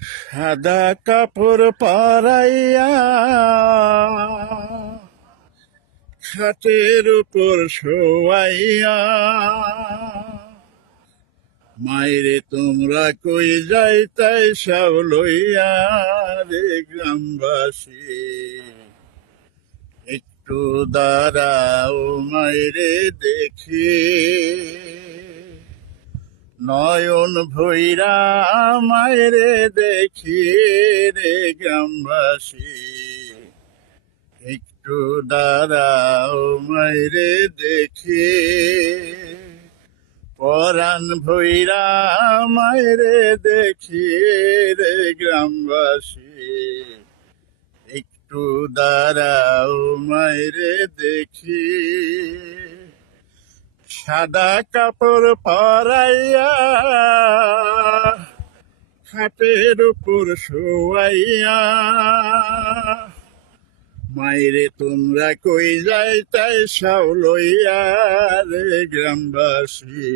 সাদা কাপড় পরাইয়া খাটের উপর শোয়াইয়া মাইরে তোমরা কই যাইতাই সব লইয়া রে গ্রামবাসী, একটু দাঁড়াও মাইরে দেখি। নয়ন ভৈরা মাইরে দেখি রে গ্রামবাসী, একটু দাঁড়াও মাইরে দেখি। পরাণ ভৈরা মাইরে দেখি রে গ্রামবাসী, একটু দাঁড়াও মাইরে দেখি। সাদা কাপড় পরাইয়া খাটের উপর শোয়াইয়া মাইরে তোমরা কই যাইতাই সব লইয়া রে গ্রামবাসী।